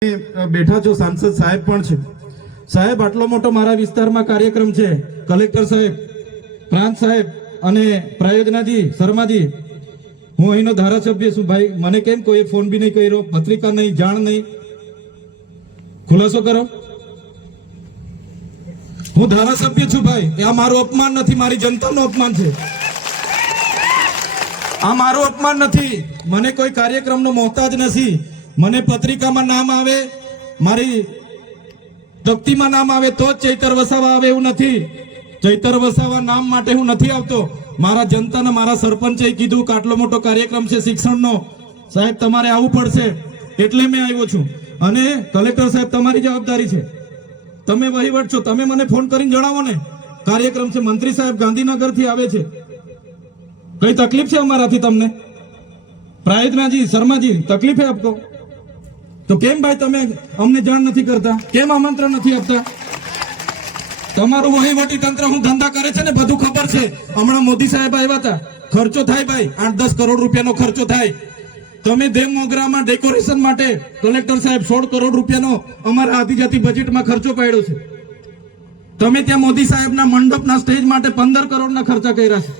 બેઠા છો, સાંસદ સાહેબ પણ છે. સાહેબ, આટલો મોટો મારા વિસ્તારમાં કાર્યક્રમ છે. કલેક્ટર સાહેબ, પ્રાંત સાહેબ અને પ્રયોજનાજી શર્માજી, હું અહીંનો ધારાસભ્ય છું. ભાઈ, મને કેમ કોઈ ફોન બી નહીં કર્યો, પત્રિકા નહીં, જાણ નહીં, ખુલાસો કરો. હું ધારાસભ્ય છું ભાઈ. આ મારું અપમાન નથી, મારી જનતાનું અપમાન છે. આ મારું અપમાન નથી. મને કોઈ કાર્યક્રમનો મોહતાજ નથી. મને પત્રિકામાં નામ આવે, મારી તકતીમાં નામ આવે તો જ ચૈતર વસાવા આવે એવું નથી. ચૈતર વસાવા નામ માટે હું નથી આવતો. મારા જનતાને મારા સરપંચે કીધું કે આટલો મોટો કાર્યક્રમ છે શિક્ષણનો, સાહેબ તમારે આવવું પડશે, એટલે મેં આવ્યો છું. અને કલેક્ટર સાહેબ, તમારી જવાબદારી છે, તમે વહીવટ છો, તમે મને ફોન કરીને જણાવો ને. કાર્યક્રમ છે, મંત્રી સાહેબ ગાંધીનગર થી આવે છે, કઈ તકલીફ છે અમારાથી તમને? પ્રાયોજનાજી શર્માજી, તકલીફ है आपको? તો કેમ ભાઈ તમે અમને જાણ નથી કરતા? કેમ આમંત્રણ નથી આપતા? તમારું વહીવટી તંત્ર હું ધંધા કરે છે ને બધું ખબર છે. હમણાં મોદી સાહેબ આવ્યા હતા, ખર્ચો થાય ભાઈ, 8-10 કરોડ રૂપિયાનો ખર્ચો થાય. તમે દેવ મોગરામાં ડેકોરેશન માટે કલેક્ટર સાહેબ 16 કરોડ રૂપિયાનો અમારા આદિજાતિ બજેટમાં ખર્ચો પાડ્યો છે. તમે ત્યાં મોદી સાહેબના મંડપના સ્ટેજ માટે 15 કરોડના ખર્ચા કર્યા છે.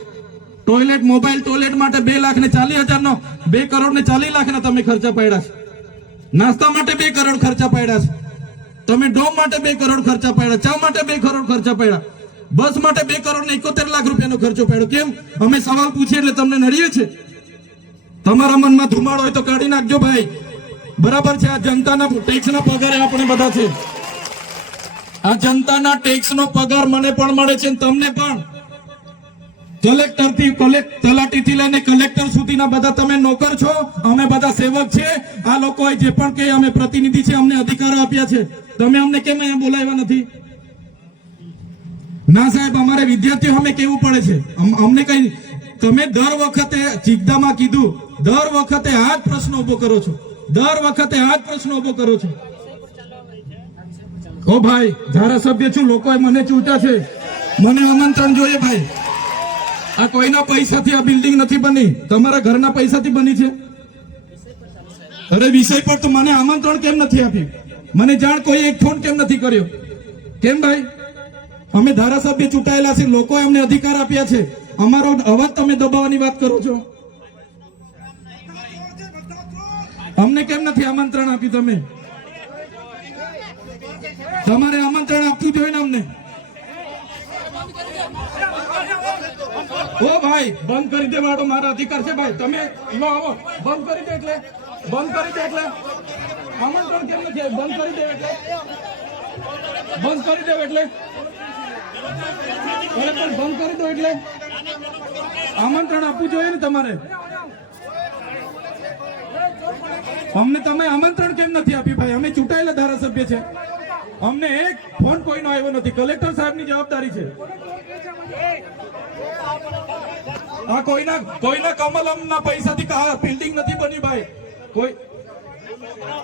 ટોયલેટ, મોબાઈલ ટોયલેટ માટે 2,40,000 નો 2 કરોડ ને 40 લાખના તમે ખર્ચા પાડ્યા છે. નાસ્તા માટે 2 કરોડ ખર્ચા પાડ્યા છે. તમે ડોમ માટે 2 કરોડ ખર્ચા પાડ્યા, ચા માટે 2 કરોડ ખર્ચા પાડ્યા, બસ માટે 2 કરોડ ને 71 લાખ રૂપિયાનો ખર્ચો પાડ્યો. કેમ? અમે સવાલ પૂછીએ એટલે તમને નડીએ છે? તમારા મનમાં ધુમાડો હોય તો કાઢી નાખજો ભાઈ. બરાબર છે, આ જનતાના ટેક્સના પગારે આપણે બધા છે. આ જનતાના ટેક્સનો પગાર મને પણ મળે છે, તમને પણ. કલેક્ટર થી તલાટી થી લઈને કલેક્ટર સુધીના બધા તમે નોકર છો, અમે બધા સેવક છે. આ લોકોએ જે પણ કે અમે પ્રતિનિધિ છે, અમને અધિકારો આપ્યા છે. તમે અમને કેમ અહીંયા બોલાવ્યા નથી? ના સાહેબ, અમારે વિદ્યાર્થીઓ અમે કેવું પડે છે. અમને કઈ, તમે દર વખતે ચિકદામાં કીધું, દર વખતે આ જ પ્રશ્ન ઉભો કરો છો, દર વખતે આ જ પ્રશ્ન ઉભો કરો છો. ઓ ભાઈ, ધારાસભ્ય છું, લોકોએ મને ચૂંટ્યા છે, મને આમંત્રણ જોઈએ ભાઈ. આ કોઈના પૈસાથી આ બિલ્ડિંગ નથી બની, તમારા ઘરના પૈસાથી બની છે. અરે વિષય પર તો મને આમંત્રણ કેમ નથી આપ્યું? મને જાણ કોઈ એક ફોન કેમ નથી કર્યો? કેમ ભાઈ? અમે ધારાસભ્ય ચૂંટાયેલા છે, લોકોએ અમને અધિકાર આપ્યા છે, અમારો અવાજ તમે દબાવવાની વાત કરો છો. અમને કેમ નથી આમંત્રણ આપ્યું? તમે તમારે આમંત્રણ આપવું જોઈએ ને અમને. ઓ ભાઈ, બંધ કરી દેવાડો, મારા અધિકાર છે ભાઈ. તમે લો આવો, બંધ કરી દે એટલે, બંધ કરી દે એટલે આમંત્રણ કેમ નથી? બંધ કરી દે એટલે, બંધ કરી દે એટલે, બંધ કરી દો એટલે આમંત્રણ આપવું જોઈએ ને તમારે. અમને તમે આમંત્રણ કેમ નથી આપ્યું ભાઈ? અમે ચૂંટાયેલા ધારાસભ્ય છે, અમને એક ફોન કોઈનો આવ્યો નથી. કલેક્ટર સાહેબની જવાબદારી છે. આ કોઈના કમલમના પૈસાથી બિલ્ડિંગ નથી બની ભાઈ. કોઈ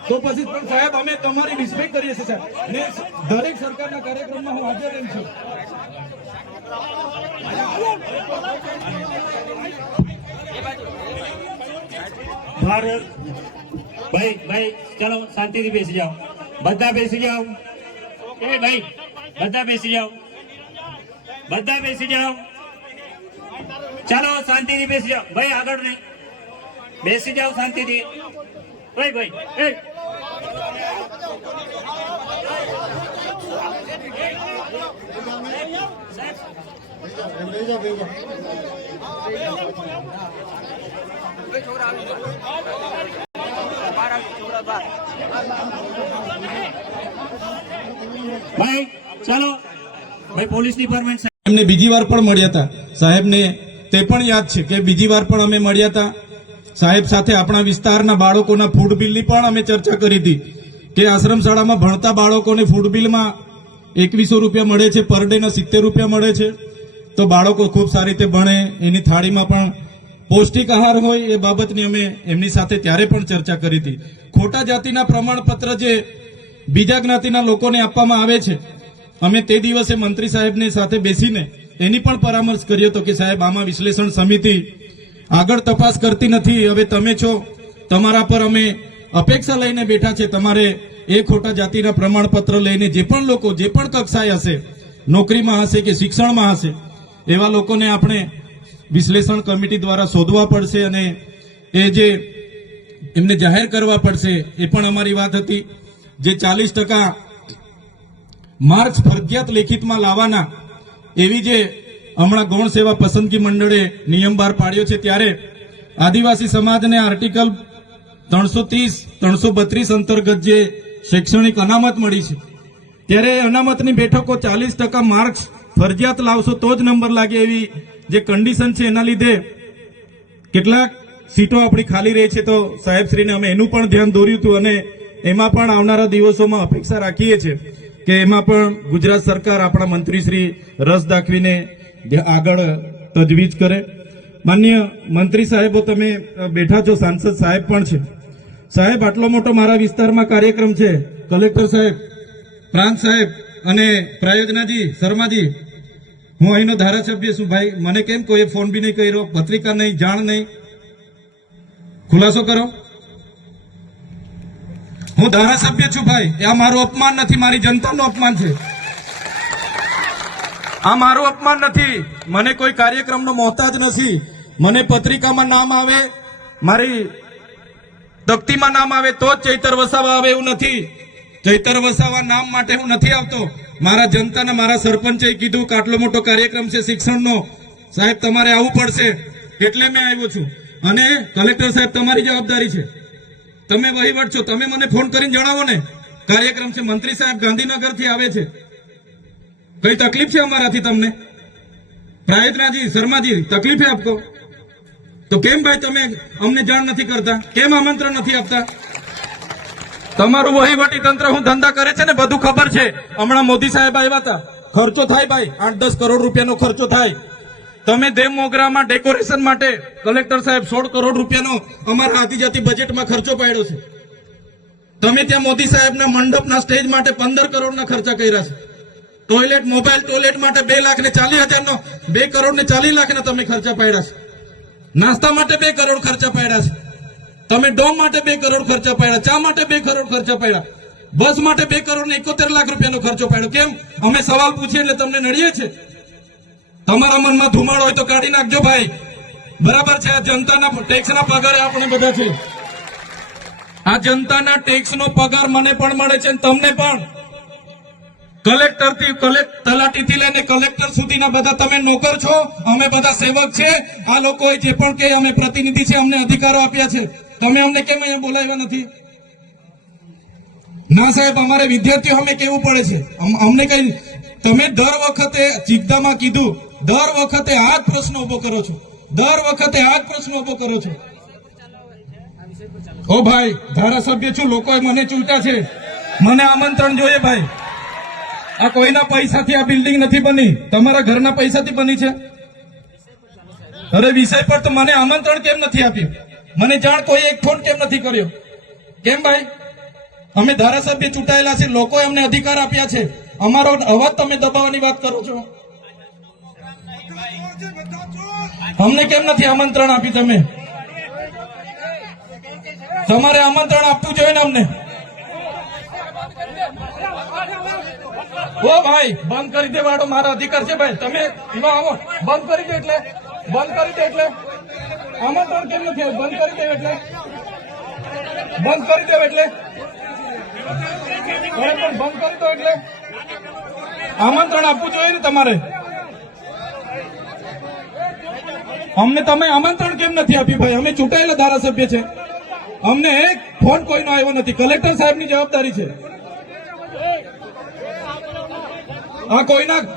તો પછી પણ સાહેબ, અમે તમારી રિસ્પેક્ટ કરીએ છીએ સાહેબ, ને દરેક સરકારના કાર્યક્રમમાં હું હાજર રહું છું. ભાઈ ચલો શાંતિથી બેસી જાઓ, બધા બેસી જાઓ. એ ભાઈ, બધા બેસી જાઓ, બધા બેસી જાઓ. ચાલો શાંતિથી બેસી જાઓ ભાઈ, આગળ નહીં, બેસી જાઓ શાંતિથી. ભાઈ એ ભાઈ ચાલો ભાઈ, પોલીસ ડિપાર્ટમેન્ટ એમને બીજી વાર પણ મળ્યા હતા સાહેબને, તે પણ યાદ છે કે બીજી વાર પણ અમે મળ્યા હતા સાહેબ સાથે. આપણા વિસ્તારના બાળકોના ફૂડ બિલની પણ અમે ચર્ચા કરી હતી કે આશ્રમ શાળામાં ભણતા બાળકોને ફૂડ બિલમાં 2100 રૂપિયા મળે છે, પર ડે ના 70 રૂપિયા મળે છે. તો બાળકો ખૂબ સારી રીતે ભણે, એની થાળીમાં પણ પૌષ્ટિક આહાર હોય, એ બાબતની અમે એમની સાથે ત્યારે પણ ચર્ચા કરી હતી. ખોટા જાતિના પ્રમાણપત્ર જે બીજા જ્ઞાતિના લોકોને આપવામાં આવે છે, અમે તે દિવસે મંત્રી સાહેબની સાથે બેસીને એની પણ પરામર્શ કર્યો હતો કે સાહેબ, આમાં વિશ્લેષણ સમિતિ આગળ તપાસ કરતી નથી. હવે તમે છો, તમારા પર અમે અપેક્ષા લઈને બેઠા છે, તમારે એ ખોટા જાતિના પ્રમાણપત્ર લઈને જે પણ લોકો જે પણ કક્ષાએ હશે, નોકરીમાં હશે કે શિક્ષણમાં હશે, એવા લોકોને આપણે વિશ્લેષણ કમિટી દ્વારા શોધવા પડશે અને એ જે એમને જાહેર કરવા પડશે. એ પણ અમારી વાત હતી. જે 40% માર્ક્સ ફરજિયાત લેખિતમાં લાવવાના એવી જે હમણાં ગૌણ સેવા પસંદગી મંડળે નિયમ બહાર પાડ્યો છે, ત્યારે આદિવાસી સમાજને આર્ટિકલ 330-332 અંતર્ગત જે શૈક્ષણિક અનામત મળી છે, ત્યારે અનામતની બેઠકો 40% માર્ક્સ ફરજિયાત લાવશો તો જ નંબર લાગે એવી જે કન્ડિશન છે, એના લીધે કેટલાક સીટો આપણી ખાલી રહી છે. તો સાહેબશ્રીને અમે એનું પણ ધ્યાન દોર્યું હતું અને એમાં પણ આવનારા દિવસોમાં અપેક્ષા રાખીએ છીએ કે એમાં પણ ગુજરાત સરકાર આપણા મંત્રીશ્રી રસ દાખવીને આગળ તજવીજ કરે. માન્ય મંત્રી સાહેબો, તમે બેઠા છો, સાંસદ સાહેબ પણ છે. સાહેબ, આટલો મોટો મારા વિસ્તારમાં કાર્યક્રમ છે, કલેક્ટર સાહેબ, પ્રાંત સાહેબ અને પ્રાયોજનાજી, શર્માજી, હું અહીંનો ધારાસભ્ય છું ભાઈ. મને કેમ કોઈ ફોન બી નહીં કર્યો, પત્રિકા નહીં, જાણ નહીં, ખુલાસો કરો. હું ધારાસભ્ય છું ભાઈ. આ મારું અપમાન નથી, મારી જનતાનું અપમાન છે. આ મારું અપમાન નથી. મને કોઈ કાર્યક્રમનો મોહતાજ નથી. મને પત્રિકામાં નામ આવે, મારી તકતીમાં નામ આવે તો જ ચૈતર વસાવા આવે એવું નથી. ચૈતર વસાવા નામ માટે હું નથી આવતો. મારા જનતાને મારા સરપંચે કીધું કે આટલો મોટો કાર્યક્રમ છે શિક્ષણનો, સાહેબ તમારે આવવું પડશે, એટલે મેં આવ્યો છું. અને કલેક્ટર સાહેબ, તમારી જવાબદારી છે, તમે વહીવટ છો, તમે મને ફોન કરીને જણાવો ને કાર્યક્રમ છે. મંત્રી સાહેબ ગાંધીનગરથી આવે છે, કઈ તકલીફ છે અમારાથી તમને? પ્રાયોજનાજી, શર્માજી, તકલીફ છે આપકો? તો કેમ ભાઈ તમે અમને જાણ નથી કરતા? કેમ આમંત્રણ નથી આપતા? તમારું વહીવટી તંત્ર હું ધંધા કરે છે ને બધું ખબર છે. હમણાં મોદી સાહેબ આવ્યા હતા, ખર્ચો થાય ભાઈ, 8-10 કરોડ રૂપિયાનો ખર્ચો થાય. તમે દેવ મોગરામાં ડેકોરેશન માટે કલેક્ટર સાહેબ 16 કરોડ રૂપિયાનો અમારા આદિજાતિ બજેટમાં ખર્ચો પાડ્યો છે. તમે ત્યાં મોદી સાહેબના મંડપના સ્ટેજ માટે 15 કરોડના ખર્ચા કર્યા છે. ટોયલેટ, મોબાઈલ ટોયલેટ માટે 2,40,000નો 2 કરોડ ને 40 લાખના તમે ખર્ચા પાડ્યા છે. નાસ્તા માટે 2 કરોડ ખર્ચા પાડ્યા છે. તમે ડોમ માટે 2 કરોડ ખર્ચા પાડ્યા, ચા માટે 2 કરોડ ખર્ચા પાડ્યા, બસ માટે 2 કરોડ ને 71 લાખ રૂપિયાનો ખર્ચો પાડ્યો. કેમ? અમે સવાલ પૂછીએ એટલે તમને નડીએ છે? તમારા મનમાં ધુમાડો હોય તો કાઢી નાખજો ભાઈ. બરાબર છે, આ જનતાના ટેક્સના પગારે આપણે બધા છે. આ જનતાના ટેક્સનો પગાર મને પણ મળે છે, તમને પણ. કલેક્ટરથી તલાટીથી લઈને કલેક્ટર સુધીના બધા તમે નોકર છો, અમે બધા સેવક છે. આ લોકોએ જે પણ કહે અમે પ્રતિનિધિ છે, અમને અધિકારો આપ્યા છે. તમે અમને કેમ અહીંયા બોલાવ્યા નથી? ના સાહેબ, અમારે વિદ્યાર્થીઓ અમે કેવું પડે છે. અમને કઈ, તમે દર વખતે ચિકદામાં કીધું, દર વખતે આ જ પ્રશ્ન ઉભો કરો છો, દર વખતે આ જ પ્રશ્ન ઉભો કરો છો. ઓ ભાઈ, ધારાસભ્ય છું, લોકોએ મને ચૂંટ્યા છે, મને આમંત્રણ જોઈએ ભાઈ. આ કોઈના પૈસાથી આ બિલ્ડિંગ નથી બની, તમારા ઘરના પૈસાથી બની છે. અરે વિષય પર તો મને આમંત્રણ કેમ નથી આપ્યું? મને જાણ કોઈ એક ફોન કેમ નથી કર્યો? કેમ ભાઈ? અમે ધારાસભ્ય ચૂંટાયેલા છે, લોકોએ અમને અધિકાર આપ્યા છે, અમારો અવાજ તમે દબાવવાની વાત કરો છો. અમને કેમ નથી આમંત્રણ આપ્યું? તમે તમારે આમંત્રણ આપવું જોઈએ ને અમને. ઓ ભાઈ, બંધ કરી દેવાડો, મારો અધિકાર છે ભાઈ. તમે એમાં આવો, બંધ કરી દે એટલે, બંધ કરી દે એટલે આમંત્રણ કેમ નથી આવ્યું? બંધ કરી દે એટલે, બંધ કરી દે એટલે, બંધ કરી દો એટલે આમંત્રણ આપવું જોઈએ ને તમારે. અમને તમે આમંત્રણ કેમ નથી આપ્યું ભાઈ? અમે ચૂંટાયેલા ધારાસભ્ય છે, અમને એક ફોન કોઈનો આવ્યો નથી. કલેક્ટર સાહેબની જવાબદારી છે. આ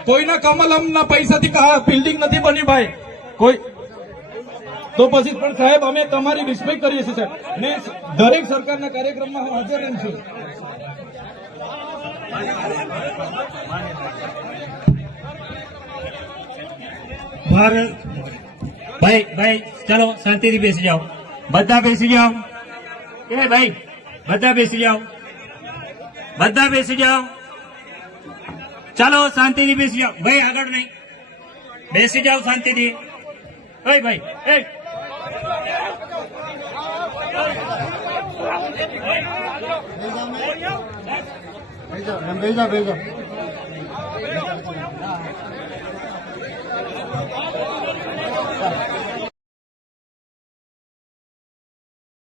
કોઈના કમલમના પૈસાથી બિલ્ડિંગ નથી બની ભાઈ. કોઈ તો પછી પણ સાહેબ, અમે તમારી રિસ્પેક્ટ કરીએ છીએ સાહેબ, ને દરેક સરકારના કાર્યક્રમમાં હું હાજર રહું છું. ભાઈ ચલો શાંતિથી બેસી જાઓ, બધા બેસી જાઓ. એ ભાઈ, બધા બેસી જાઓ, બધા બેસી જાઓ. ચાલો શાંતિથી બેસી જાઓ ભાઈ, આગળ નહીં, બેસી જાઓ શાંતિથી. ઓય ભાઈ, બેસી જાઓ.